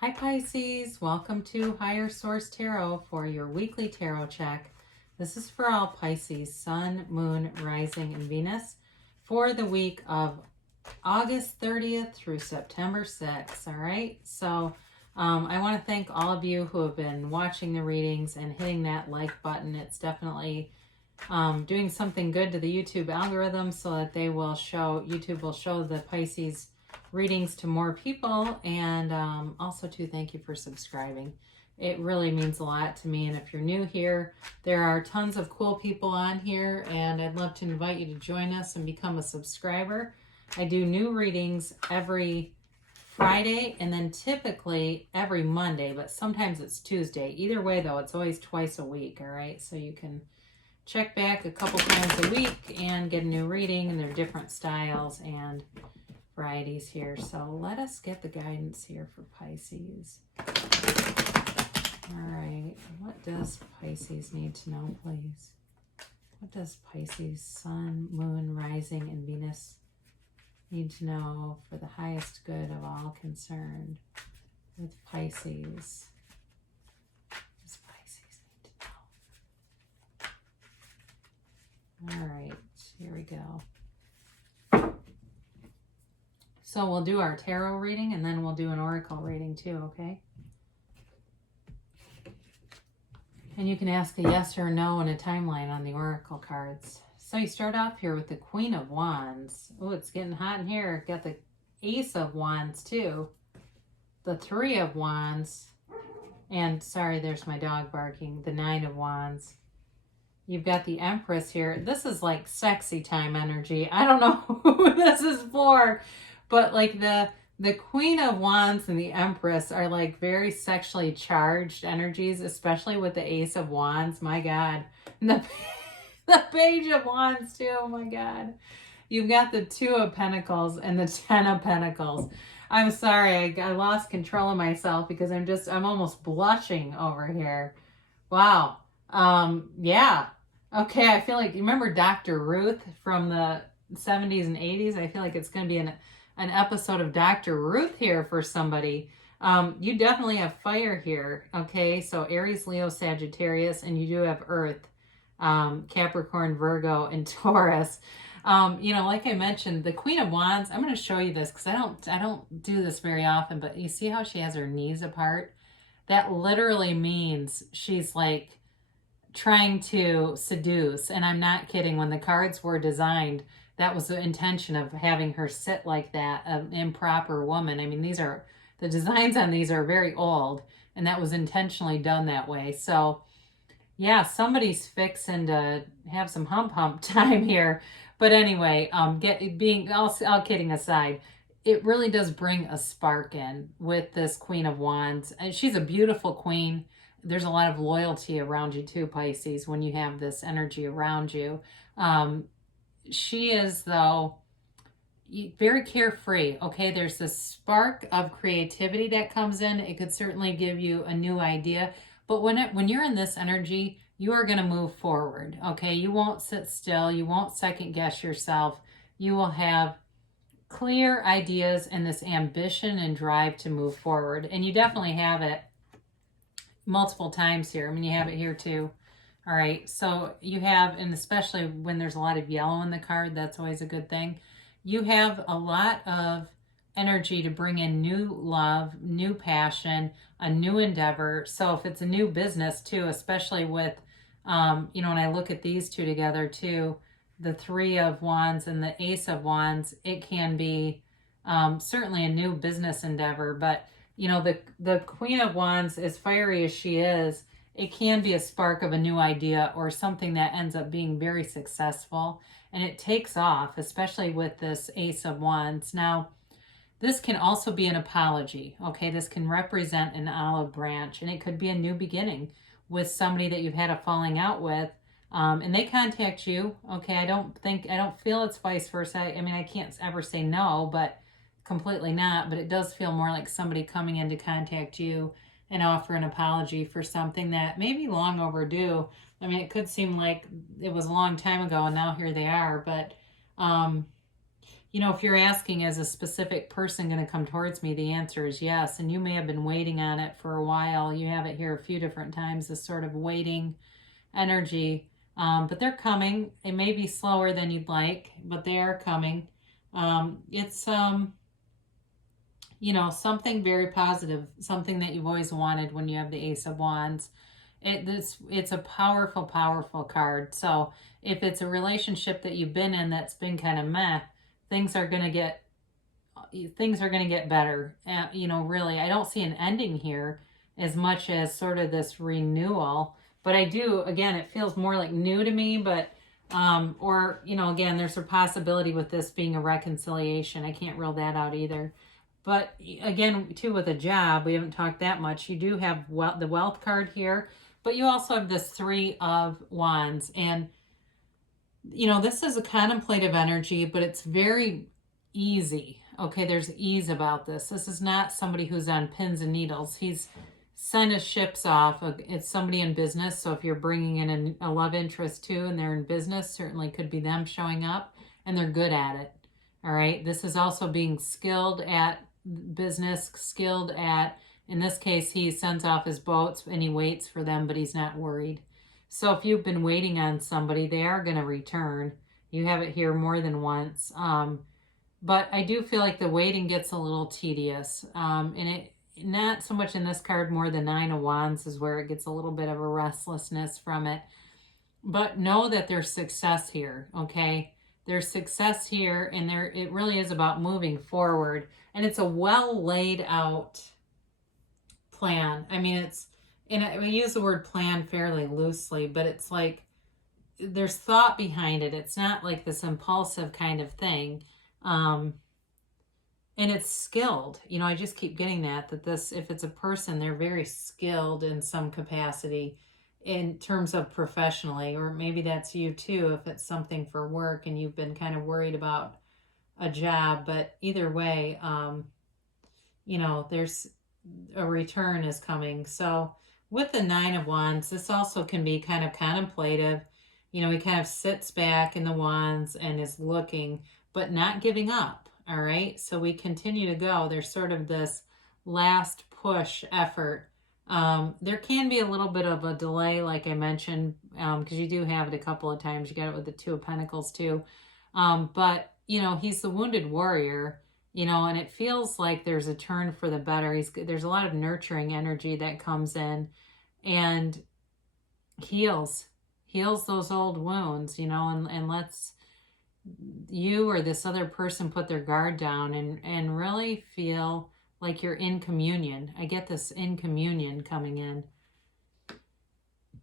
Hi Pisces, welcome to Higher Source Tarot for your weekly tarot check. This is for all Pisces, Sun, Moon, Rising, and Venus for the week of August 30th through September 6th, all right? So I want to thank all of you who have been watching the readings and hitting that like button. It's definitely doing something good to the YouTube algorithm so that YouTube will show the Pisces readings to more people, and also to thank you for subscribing. It really means a lot to me, and if you're new here, there are tons of cool people on here, and I'd love to invite you to join us and become a subscriber. I do new readings every Friday and then typically every Monday, but sometimes it's Tuesday. Either way though, it's always twice a week, all right? So you can check back a couple times a week and get a new reading, and they're different styles and varieties here. So let us get the guidance here for Pisces. All right, what does Pisces need to know, please? What does Pisces, Sun, Moon, Rising, and Venus need to know for the highest good of all concerned with Pisces? What does Pisces need to know? All right, here we go. So we'll do our tarot reading and then we'll do an oracle reading too, okay? And you can ask a yes or no and a timeline on the oracle cards. So you start off here with the Queen of Wands. Oh, it's getting hot in here. Got the Ace of Wands too. The Three of Wands. And sorry, there's my dog barking. The Nine of Wands. You've got the Empress here. This is like sexy time energy. I don't know who this is for. But like the Queen of Wands and the Empress are like very sexually charged energies, especially with the Ace of Wands. My God. And the Page of Wands too. Oh my God. You've got the Two of Pentacles and the Ten of Pentacles. I'm sorry. I lost control of myself because I'm almost blushing over here. Wow. Yeah. Okay. I feel like, you remember Dr. Ruth from the 70s and 80s? I feel like it's going to be an episode of Dr. Ruth here for somebody. You definitely have fire here, okay? So Aries, Leo, Sagittarius, and you do have Earth, Capricorn, Virgo, and Taurus. Like I mentioned, the Queen of Wands, I'm going to show you this because I don't do this very often, but you see how she has her knees apart? That literally means she's like trying to seduce, and I'm not kidding. When the cards were designed, that was the intention of having her sit like that, an improper woman. I mean, the designs on these are very old, and that was intentionally done that way. So yeah, somebody's fixing to have some hump time here. But anyway, all kidding aside, it really does bring a spark in with this Queen of Wands. And she's a beautiful queen. There's a lot of loyalty around you too, Pisces, when you have this energy around you. She is, though, very carefree, okay? There's this spark of creativity that comes in. It could certainly give you a new idea. But when you're in this energy, you are going to move forward, okay? You won't sit still. You won't second guess yourself. You will have clear ideas and this ambition and drive to move forward. And you definitely have it multiple times here. I mean, you have it here too. All right, so you have, and especially when there's a lot of yellow in the card, that's always a good thing. You have a lot of energy to bring in new love, new passion, a new endeavor. So if it's a new business too, especially with, when I look at these two together too, the Three of Wands and the Ace of Wands, it can be certainly a new business endeavor. But, the Queen of Wands, as fiery as she is, it can be a spark of a new idea or something that ends up being very successful, and it takes off, especially with this Ace of Wands. Now, this can also be an apology, okay? This can represent an olive branch, and it could be a new beginning with somebody that you've had a falling out with, and they contact you, okay? I don't feel it's vice versa. I mean, I can't ever say no, but completely not, but it does feel more like somebody coming in to contact you and offer an apology for something that may be long overdue. I mean, it could seem like it was a long time ago and now here they are, but you know, if you're asking, is a specific person going to come towards me, the answer is yes. And you may have been waiting on it for a while. You have it here a few different times, this sort of waiting energy. But they're coming. It may be slower than you'd like, but they are coming. It's, you know, something very positive, something that you've always wanted when you have the Ace of Wands. It's a powerful, powerful card. So if it's a relationship that you've been in that's been kind of meh, things are going to get better. You know, really, I don't see an ending here as much as sort of this renewal. But I do, again, it feels more like new to me, but or, you know, again, there's a possibility with this being a reconciliation. I can't rule that out either. But again, too, with a job, we haven't talked that much. You do have the wealth card here, but you also have this Three of Wands. And, you know, this is a contemplative energy, but it's very easy. Okay, there's ease about this. This is not somebody who's on pins and needles. He's sent his ships off. It's somebody in business. So if you're bringing in a love interest too, and they're in business, certainly could be them showing up, and they're good at it. All right. This is also being skilled at business, skilled at, in this case, he sends off his boats and he waits for them, but he's not worried. So if you've been waiting on somebody, they are going to return. You have it here more than once. But I do feel like the waiting gets a little tedious. And it, not so much in this card, more the Nine of Wands is where it gets a little bit of a restlessness from it. But know that there's success here, okay? There's success here, and it really is about moving forward. And it's a well laid out plan. I mean, we use the word plan fairly loosely, but it's like there's thought behind it. It's not like this impulsive kind of thing. And it's skilled. You know, I just keep getting that this, if it's a person, they're very skilled in some capacity in terms of professionally, or maybe that's you too, if it's something for work and you've been kind of worried about a job. But either way, you know, there's a return is coming. So with the Nine of Wands, this also can be kind of contemplative. You know, he kind of sits back in the Wands and is looking, but not giving up. All right. So we continue to go. There's sort of this last push effort. There can be a little bit of a delay, like I mentioned, because you do have it a couple of times. You got it with the Two of Pentacles too. But, you know, he's the wounded warrior, you know, and it feels like there's a turn for the better. There's a lot of nurturing energy that comes in and heals those old wounds, you know, and lets you or this other person put their guard down and really feel like you're in communion. I get this in communion coming in.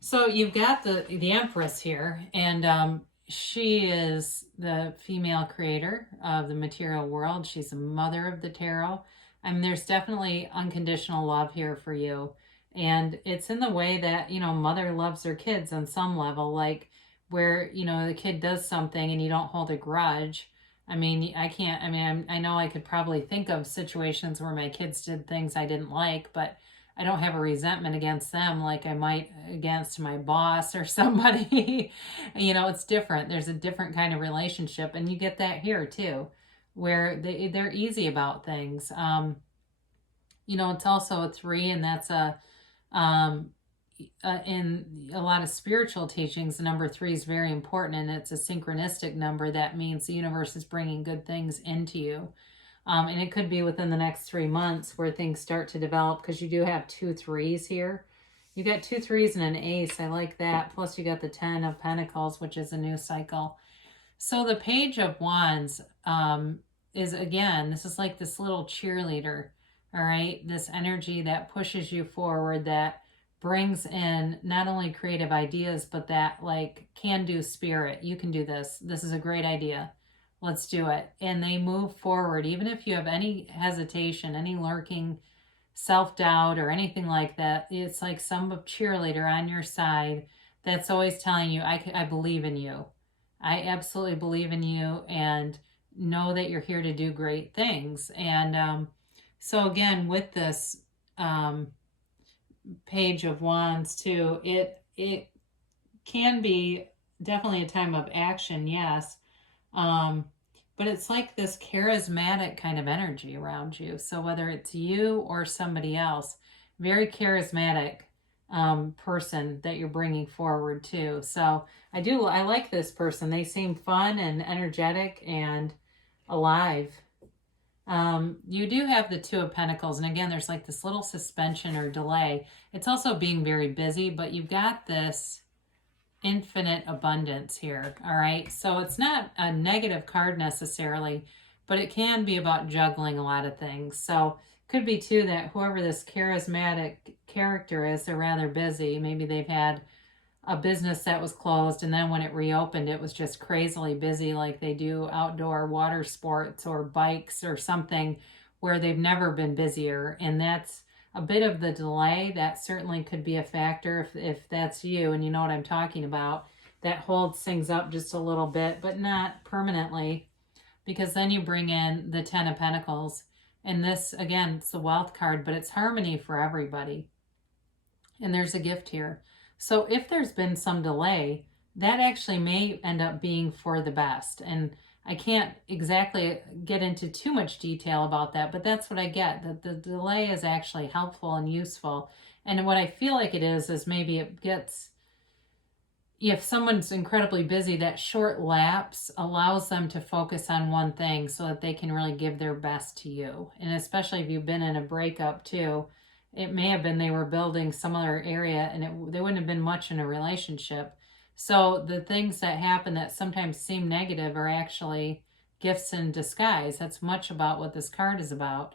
So you've got the Empress here, and she is the female creator of the material world. She's a mother of the tarot. I mean, there's definitely unconditional love here for you. And it's in the way that, you know, mother loves her kids on some level, like where, you know, the kid does something and you don't hold a grudge. I mean, I know I could probably think of situations where my kids did things I didn't like, but I don't have a resentment against them like I might against my boss or somebody. You know, it's different. There's a different kind of relationship, and you get that here too, where they're easy about things. You know, it's also a 3, and that's in a lot of spiritual teachings, the number 3 is very important, and it's a synchronistic number. That means the universe is bringing good things into you. And it could be within the next 3 months where things start to develop, because you do have 2 3s here. You got 2 3s and an ace. I like that. Plus you got the 10 of Pentacles, which is a new cycle. So the Page of Wands is, again, this is like this little cheerleader. All right. This energy that pushes you forward, that brings in not only creative ideas, but that like can-do spirit. You can do this. This is a great idea. Let's do it. And they move forward. Even if you have any hesitation, any lurking self-doubt or anything like that, it's like some cheerleader on your side that's always telling you, I believe in you. I absolutely believe in you, and know that you're here to do great things. And so again, with this Page of Wands too, it can be definitely a time of action, yes. but it's like this charismatic kind of energy around you. So whether it's you or somebody else, very charismatic person that you're bringing forward too. So I like this person. They seem fun and energetic and alive. You do have the Two of Pentacles, and again, there's like this little suspension or delay. It's also being very busy, but you've got this infinite abundance here. All right, so it's not a negative card necessarily, but it can be about juggling a lot of things. So could be too that whoever this charismatic character is, they're rather busy. Maybe they've had a business that was closed, and then when it reopened, it was just crazily busy, like they do outdoor water sports or bikes or something, where they've never been busier. And that's a bit of the delay. That certainly could be a factor if that's you and you know what I'm talking about. That holds things up just a little bit, but not permanently, because then you bring in the Ten of Pentacles. And this, again, it's the Wealth card, but it's harmony for everybody. And there's a gift here. So if there's been some delay, that actually may end up being for the best. And I can't exactly get into too much detail about that, but that's what I get, that the delay is actually helpful and useful. And what I feel like it is maybe it gets, if someone's incredibly busy, that short lapse allows them to focus on one thing so that they can really give their best to you. And especially if you've been in a breakup too, it may have been they were building some other area and they wouldn't have been much in a relationship. So the things that happen that sometimes seem negative are actually gifts in disguise. That's much about what this card is about.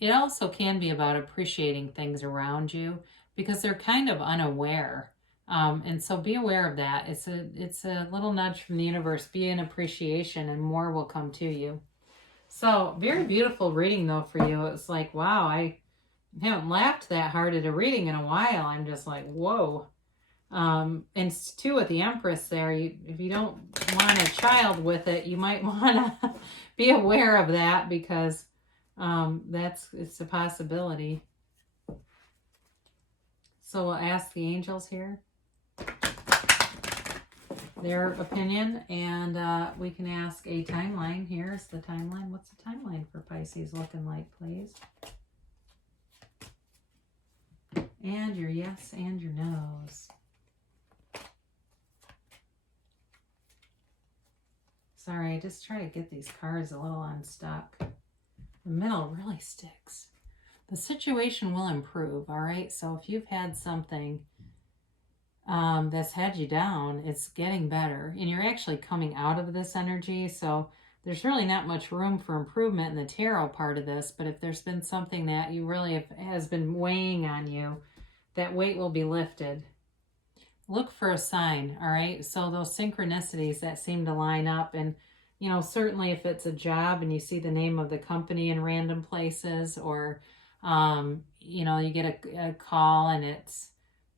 It also can be about appreciating things around you because they're kind of unaware. And so be aware of that. It's a little nudge from the universe. Be in appreciation and more will come to you. So very beautiful reading though for you. It's like, wow, I haven't laughed that hard at a reading in a while. I'm just like, whoa. And too with the Empress there, if you don't want a child with it, you might want to be aware of that because it's a possibility. So we'll ask the angels here their opinion, and we can ask a timeline. Here's the timeline. What's the timeline for Pisces looking like, please? And your yes and your no's. Sorry, I just try to get these cards a little unstuck. The middle really sticks. The situation will improve, all right? So if you've had something that's had you down, it's getting better. And you're actually coming out of this energy, so there's really not much room for improvement in the tarot part of this, but if there's been something that you really has been weighing on you, that weight will be lifted. Look for a sign, all right? So those synchronicities that seem to line up, and certainly if it's a job and you see the name of the company in random places, or you get a call and it's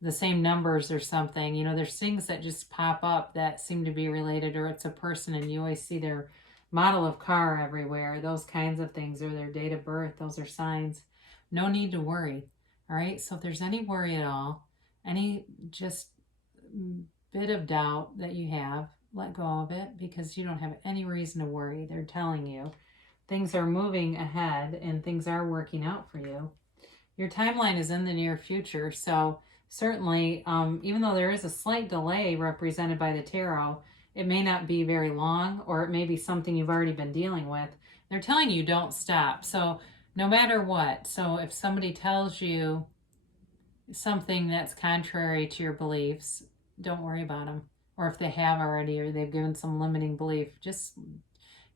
the same numbers or something, there's things that just pop up that seem to be related, or it's a person and you always see their model of car everywhere. Those kinds of things, or their date of birth, those are signs. No need to worry, all right? So if there's any worry at all, any just bit of doubt that you have, let go of it, because you don't have any reason to worry. They're telling you things are moving ahead and things are working out for you. Your timeline is in the near future, so certainly, even though there is a slight delay represented by the tarot, it may not be very long, or it may be something you've already been dealing with. They're telling you don't stop. So no matter what, so if somebody tells you something that's contrary to your beliefs, don't worry about them. Or if they have already, or they've given some limiting belief, just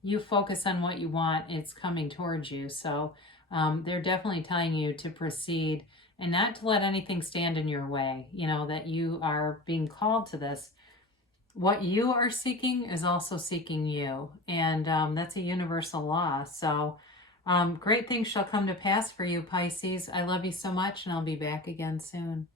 you focus on what you want. It's coming towards you. So they're definitely telling you to proceed and not to let anything stand in your way, that you are being called to this. What you are seeking is also seeking you. And that's a universal law. So great things shall come to pass for you, Pisces. I love you so much, and I'll be back again soon.